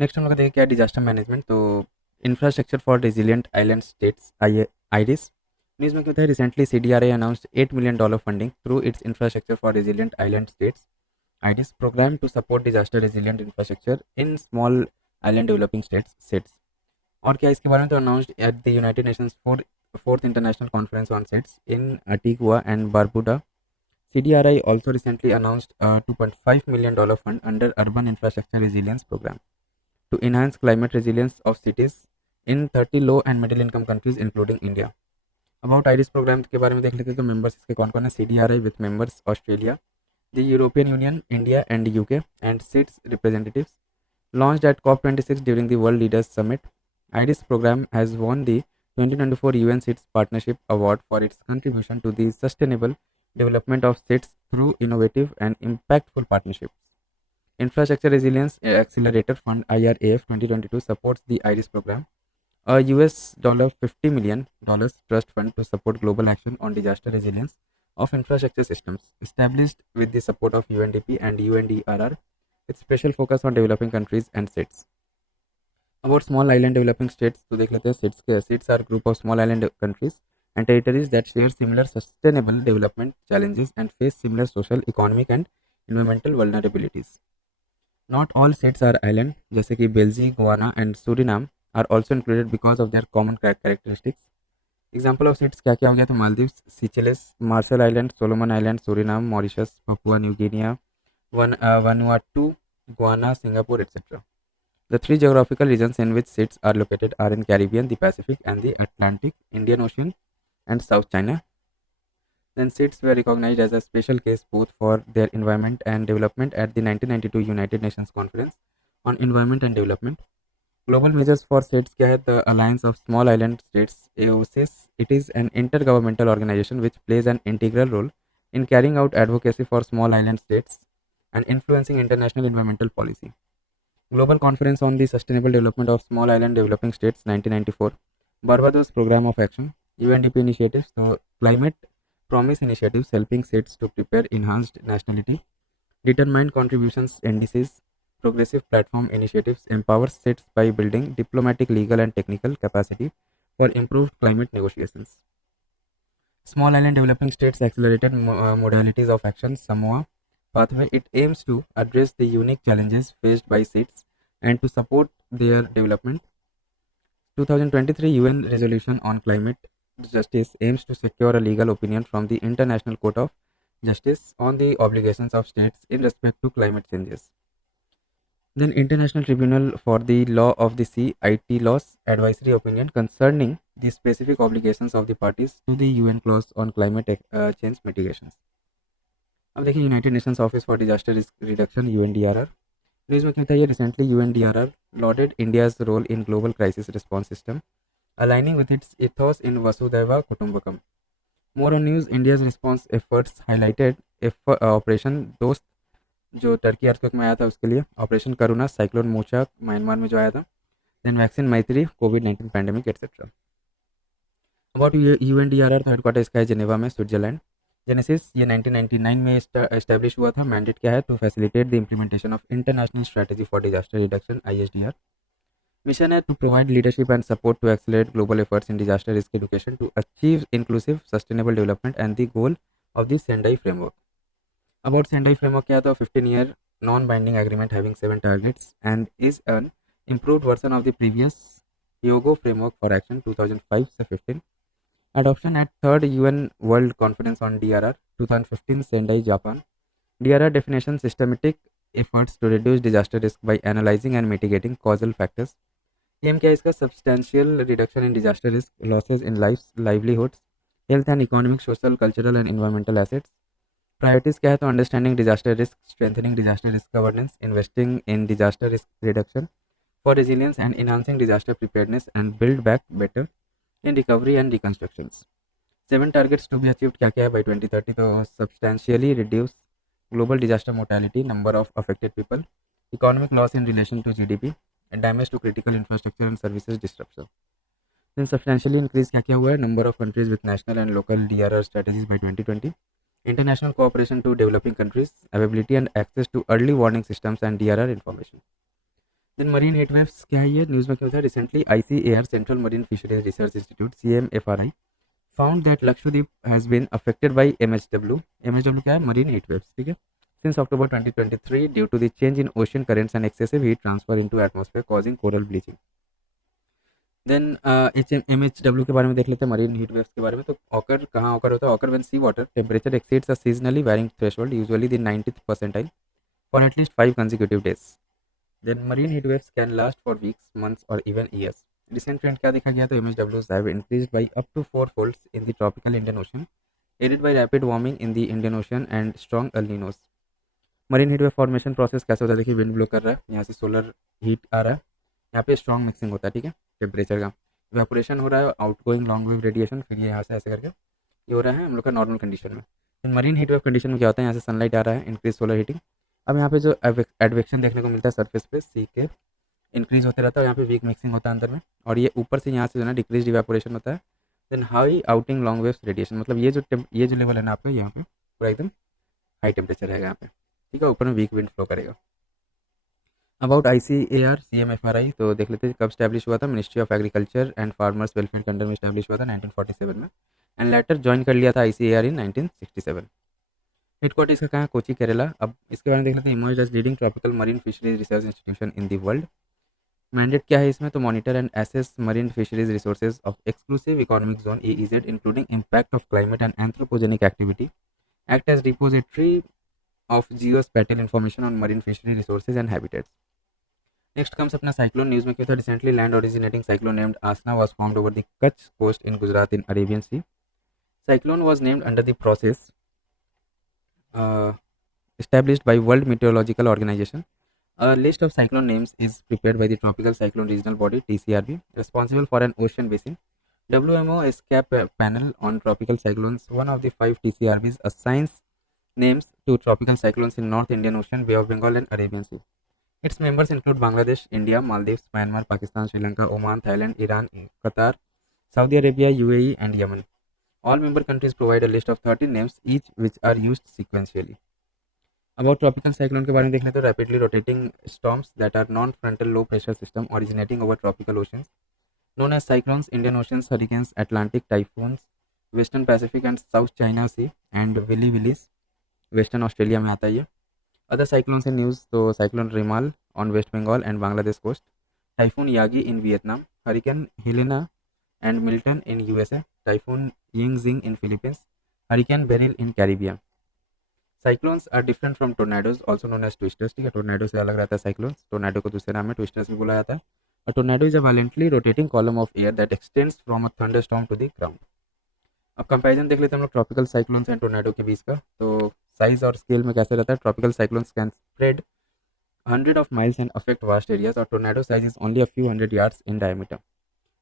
नेक्स्ट हम लोग देखिए क्या डिजास्टर मैनेजमेंट। तो infrastructure for resilient island states Iris news में क्या होता है, recently CDRI announced $8 million funding through its infrastructure for resilient island states IRIS program to support disaster resilient infrastructure in small island developing states। और क्या इसके बारे में तो announced at the United Nations fourth international conference on sits in Antigua and Barbuda। CDRI also recently announced a $2.5 million fund under Urban Infrastructure Resilience Program to enhance climate resilience of cities in 30 low and middle income countries including India। About IRIS program के बारे में देख लेते हैं तो मेंबर्स इसके कौन कौन है। CDRI with members Australia, the European union, India and UK and seats representatives. Launched at COP26 during the World Leaders Summit, IRIS program has won the 2024 UN SIDS Partnership Award for its contribution to the sustainable development of SIDS through innovative and impactful partnerships। Infrastructure Resilience Accelerator Fund IRAF 2022 supports the IRIS program, a $50 million trust fund to support global action on disaster resilience of infrastructure systems, established with the support of UNDP and UNDRR, with special focus on developing countries and states। About small island developing states तो देख लेते हैं। states are group of small island countries and territories that share similar sustainable development challenges and face similar social, economic and environmental vulnerabilities। Not all states are island, जैसे कि Belize, Guyana and Suriname are also included because of their common characteristics। Example of SIDS क्या क्या हो गया, तो Maldives, Seychelles, Marshall island, Solomon island, Suriname, Mauritius, Papua New Guinea, Vanuatu, Guyana, Singapore etc। The three geographical regions in which SIDS are located are in Caribbean, the Pacific and the Atlantic, Indian Ocean and South China। Then SIDS were recognized as a special case both for their environment and development at the 1992 United Nations Conference on Environment and Development। Global measures for states क्या है, the Alliance of Small Island States AOSIS। It is an intergovernmental organization which plays an integral role in carrying out advocacy for small island states and influencing international environmental policy। Global Conference on the Sustainable Development of Small Island Developing States 1994। Barbados Program of Action, UNDP initiatives, so climate promise initiatives helping states to prepare enhanced nationality, determined contributions indices, progressive platform initiatives empower states by building diplomatic, legal and technical capacity for improved climate negotiations। Small Island Developing States Accelerated Modalities of Action Samoa Pathway। It aims to address the unique challenges faced by states and to support their development। 2023 UN Resolution on Climate Justice aims to secure a legal opinion from the International Court of Justice on the obligations of states in respect to climate changes। Then International Tribunal for the Law of the Sea IT laws advisory opinion concerning the specific obligations of the parties to the UN clause on climate change mitigations। अब देखिए United Nations office for disaster risk reduction UNDRR news में क्या था, ये recently UNDRR lauded India's role in global crisis response system, aligning with its ethos in Vasudhaiva Kutumbakam। More on news, India's response efforts highlighted operation दोस्त जो Turkey earthquake में आया था उसके लिए, ऑपरेशन करुणा साइक्लोन मोचा म्यांमार में जो आया था, देन वैक्सीन मैत्री कोविड-19 पैंडेमिक एटसेट्रा। अबाउट UNDRR तो हेडक्वार्टर इसका है जिनेवा में, स्विट्जरलैंड। जेनेसिस ये 1999 में एस्टैब्लिश हुआ था। मैंडेट क्या है, to facilitate the implementation of international strategy for disaster reduction ISDR। Mission है to provide leadership and support to accelerate global efforts in disaster risk education to achieve inclusive sustainable development and the goal of the Sendai framework. About Sendai framework क्या था, 15-year non binding agreement having 7 targets and is an improved version of the previous Hyogo Framework for Action 2005 से 15। Adoption at third UN World Conference on DRR 2015 Sendai, Japan। DRR definition systematic efforts to reduce disaster risk by analyzing and mitigating causal factors। Aim क्या है इसका, substantial reduction in disaster risk, losses in lives, livelihoods, health and economic, social, cultural and environmental assets। Priorities क्या है, तो understanding disaster risk, strengthening disaster risk governance, investing in disaster risk reduction for resilience and enhancing disaster preparedness and build back better in recovery and reconstructions। 7 targets to be achieved क्या क्या है by 2030, तो substantially reduce global disaster mortality, number of affected people, economic loss in relation to GDP, and damage to critical infrastructure and services disruption। Then substantially increase क्या क्या हुआ है, number of countries with national and local DRR strategies by 2020, international cooperation to developing countries, availability and access to early warning systems and DRR information। Then marine heat waves क्या है, ये news में क्या होता है, recently ICAR Central Marine fisheries Research Institute CMFRI found that Lakshadweep has been affected by MHW. MHW क्या है, marine heat waves, ठीक है, since October 2023 due to the change in ocean currents and excessive heat transfer into atmosphere causing coral bleaching. Then MHW के बारे में देख लेते हैं, मरीन हीट वेव्स के बारे में। तो ऑकर कहाँ ऑकर होता है, occur when sea water temperature exceeds a seasonally varying threshold usually the 90th percentile for at least 5 consecutive days. Then marine heat waves can last for weeks, months or even years. Recent trend क्या देखा गया, तो MHWs have increased by up to 4 folds in the tropical Indian Ocean, aided by rapid warming in the Indian Ocean and strong El Ninos. Marine heat wave formation process कैसे होता है, देखिए wind blow कर रहा है, यहाँ से solar heat आ रहा है, यहाँ पे स्ट्रॉन्ग मिक्सिंग होता है, ठीक है, टेम्परेचर का इवेपोरेशन हो रहा है, out going long wave radiation, फिर ये यहाँ से ऐसे करके ये हो रहा है हम लोग का नॉर्मल कंडीशन में। In marine heat wave condition में क्या होता है, यहाँ से सनलाइट आ रहा है, इंक्रीज सोलर हीटिंग। अब यहाँ पे जो एडवेक्शन देखने को मिलता है सरफेस पे सी के इंक्रीज होते रहता है, यहाँ पे वीक मिक्सिंग होता है अंदर में, और ये ऊपर से यहाँ से जो है ना डिक्रीज इवेपोरेशन होता है। Then high outgoing long waves radiation, मतलब ये जो लेवल है ना आपका, यहाँ पे पूरा एकदम हाई टेम्परेचर रहेगा यहाँ पे, ठीक है, ऊपर में वीक विंड फ्लो करेगा। अबाउट ICAR CMFRI तो देख लेते हैं कब स्टैब्लिश हुआ था, ministry of agriculture and farmers welfare के अंडर में स्टैब्लिश हुआ था 1947 में, एंड लेटर ज्वाइन कर लिया था ICAR इन 1967। हेडक्वार्टर इसका कहाँ है, कोची केरला। अब इसके बारे में देख लेते हैं, emerged as leading tropical marine fisheries research institution in the world. Mandate क्या है इसमें, तो monitor and assess marine fisheries resources of exclusive economic zone EEZ including impact of climate and anthropogenic activity, act as repository of geospatial information on marine fishery resources and habitats. Next comes अपना cyclone. News में क्या था, recently land originating cyclone named Asna was formed over the Kutch कोस्ट in Gujarat in Arabian sea. Cyclone was named under the process established by World Meteorological Organization. A list of cyclone names is prepared by the Tropical Cyclone Regional Body (TCRB), responsible for an ocean basin. WMO ESCAP panel on tropical cyclones. One of the 5 TCRBs assigns names to tropical cyclones in North Indian Ocean, Bay of Bengal, and Arabian Sea. Its members include Bangladesh, India, Maldives, Myanmar, Pakistan, Sri Lanka, Oman, Thailand, Iran, Qatar, Saudi Arabia, UAE, and Yemen. All member countries provide a list of 13 names each, which are used sequentially. About tropical cyclone के बारे में देखने तो rapidly rotating storms that are non-frontal low pressure system originating over tropical oceans known as cyclones, Indian Oceans, hurricanes, Atlantic typhoons, Western Pacific and South China Sea, and Willy Willis Western Australia में आता है ये। Other cyclones in news तो cyclone Rimal on West Bengal and Bangladesh coast, typhoon Yagi in Vietnam, hurricane Helena and Milton in USA, typhoon Yingxing in Philippines, hurricane Beryl in Caribbean. Cyclones are different from tornadoes also known as twisters, ठीक है, टोर्नाडो से अलग रहता है cyclones, tornado को दूसरे नाम में ट्विस्टर्स भी बोला जाता है। और tornado is a violently rotating column of air that extends from a thunderstorm to the ground. अब कंपैरिजन देख लेते हैं हम लोग ट्रॉपिकल साइक्लोन्स एंड टोर्नाडो के बीच का, तो साइज और स्केल में कैसे रहता है। Tropical cyclones can spread 100 of miles and affect vast areas, और tornado size is only a few hundred yards in diameter.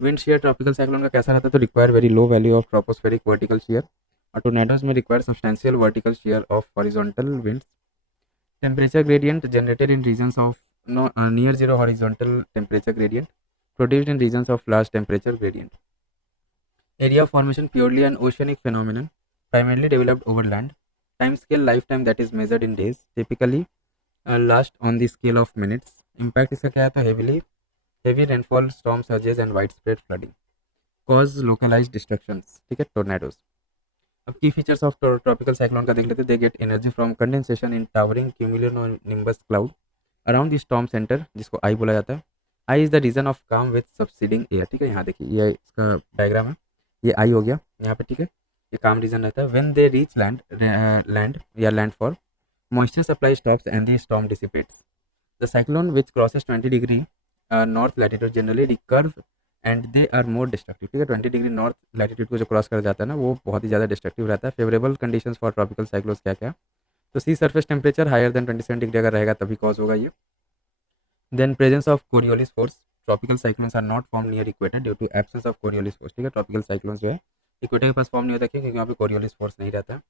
Wind shear tropical cyclone का कैसा रहता है, तो require very low value of tropospheric vertical shear, और tornadoes में require substantial vertical shear of horizontal winds. Temperature gradient generated in regions of near zero horizontal temperature gradient, produced in regions of large temperature gradient. Area of formation purely an oceanic phenomenon primarily developed over land. Time scale lifetime that is measured in days, typically last on the scale of minutes. Impact इसका क्या है, तो heavy rainfall, storm surges and widespread flooding, cause localized destructions, ठीक है, tornadoes. अब की features of tropical cyclone का देख लेते हैं। They get energy from condensation in towering cumulonimbus cloud around the storm centre, जिसको आई बोला जाता है। I is the reason of काम विद सब्सिडिंग एयर, ठीक है, यहाँ देखिए ये इसका डायग्राम है, ये आई हो गया यहाँ पे, ठीक है, ये काम रीजन रहता है। व्हेन दे रीच लैंड या landfall, moisture supply stops and the storm dissipates. The cyclone which crosses 20 degree north latitude generally recurve and they are more destructive, ठीक है, 20 डिग्री नॉर्थ लैटिट्यूड को जो क्रॉस कर जाता है ना, वो बहुत ही ज़्यादा डिस्ट्रक्टिव रहता है। Favourable conditions for tropical cyclones क्या क्या, तो sea surface temperature higher than 27 degree अगर रहेगा तभी कॉज होगा ये। Then presence of Coriolis force, tropical cyclones are not form near equator due to absence of Coriolis force, ठीक है, ट्रॉपिकल साइक्लोन्स जो है इक्वेटर के पास फॉर्म नहीं होता, क्योंकि वहाँ पे कोरियोलिस फोर्स नहीं रहता है।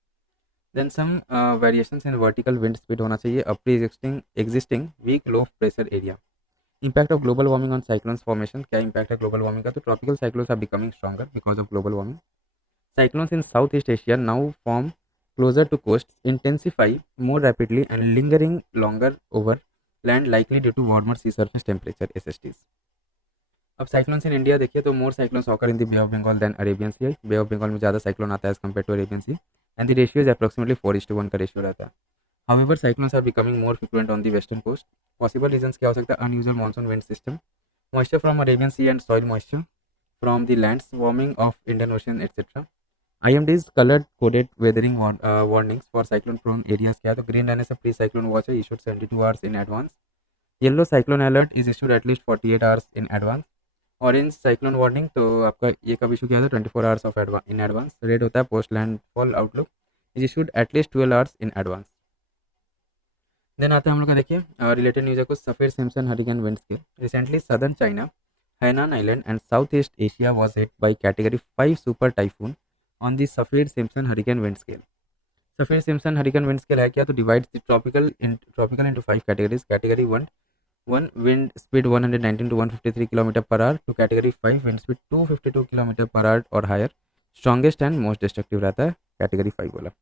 Then some variations in vertical wind speed होना चाहिए, a pre existing weak low pressure area. Impact of global warming on cyclones formation, क्या इम्पैक्ट है ग्लोबल वार्मिंग का, तो tropical cyclones are becoming stronger because of global warming. Cyclones in South East Asia now form closer to coast, intensify more rapidly and lingering longer over planned likely due to warmer sea surface temperature SSTs. अब cyclones in India देखिए तो मोर cyclones occur in the bay ऑफ Bengal then Arabian सी. बे ऑफ बंगाल में ज़्यादा साइक्लोन आता है as compare to Arabian C and the ratio is approximately 4:1 का रेशियो रहता है. However cyclones are becoming more frequent on the western coast. Possible reasons क्या हो सकता है? Unusual monsoon wind system, moisture from Arabian C and soil moisture from the lands, warming of Indian ocean etcetera. IMD's colored coded weathering warnings for cyclone prone areas क्या है? तो green रहने से pre cyclone watch है issued 72 hours in advance. Yellow cyclone alert is issued at least 48 hours in advance. Orange cyclone warning तो आपका ये कब इशू किया था? 24 hours of in advance. Red होता है post landfall outlook is issued at least 12 hours in advance. देन आता है हम लोग का देखिए रिलेटेड न्यूज़ है कुछ. सफेद Simpson hurricane wind scale. Recently southern China, Hainan island and south East Asia was hit by category 5 super typhoon on the Saffir Simpson hurricane wind scale. Saffir Simpson hurricane wind scale है क्या? तो divides the tropical into 5 categories. Category 1 wind speed 119 to 153 km per hour to category 5 wind speed 252 km per hour or higher. Strongest and most destructive रहता है category 5 वाला.